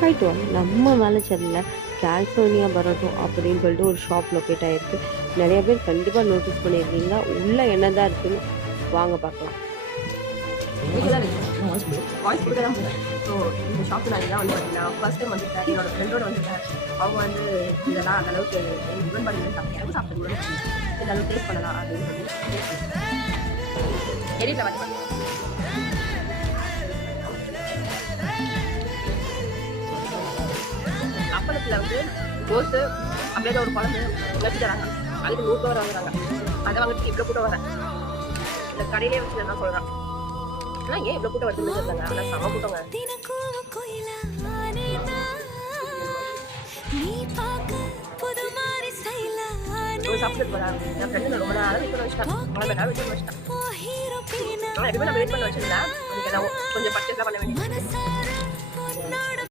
Height one நம்ம வேளச்சேரியில் California parotta அப்படின்னு சொல்லிட்டு ஒரு ஷாப் லொக்கேட் ஆகிருக்கு. நிறைய பேர் கண்டிப்பாக நோட்டீஸ் பண்ணியிருக்கீங்க. உள்ளே என்ன தான் இருக்குன்னு வாங்க பார்க்கலாம். வாய்ஸ் கொடுக்க தான் போகிறேன். ஸோ இந்த ஷாப்பில் நான் இதான் வந்து பார்த்தீங்கன்னா ஃபர்ஸ்ட் டைம் வந்துட்டேன். என்னோட ஃப்ரெண்டோட வந்துட்டேன். அவங்க வந்து இதெல்லாம் அந்த அளவுக்கு எனக்கு உடன்பாடு சாப்பிட்டேன். எனக்கு சாப்பிட்டு கூட இந்த அளவுக்கு டேஸ்ட் பண்ணலாம் அப்படின்னு சொல்லி எடிட்டில் வந்து அப்பளத்தில் வந்து கோஸு அப்படியே ஒரு குழம்பு வச்சு தராங்க. அதுக்கு 100 ரூபா வாங்குறாங்க. அதை வாங்கிட்டு இவ்வளோ கூட்டம் வரேன். இந்த கடையிலே வச்சு என்ன சொல்கிறேன், ஆனால் ஏன் இவ்வளோ கூட்டம் வருதுன்னு சொல்லுங்க. ஆனால் செம கூட்டங்க. சாப்பிட்டு போகிறேன். என் ஃப்ரெண்டு ரொம்ப நேரம் வெயிட் பண்ண வச்சுட்டேன். அவங்கள நேரம் வெயிட் பண்ண வச்சுட்டேன். ஆனால் எதுவுமே நான் வெயிட் பண்ண வச்சிருந்தேன். எனக்கு நான் கொஞ்சம் பர்ச்சேஸ்லாம் பண்ண வேண்டியது.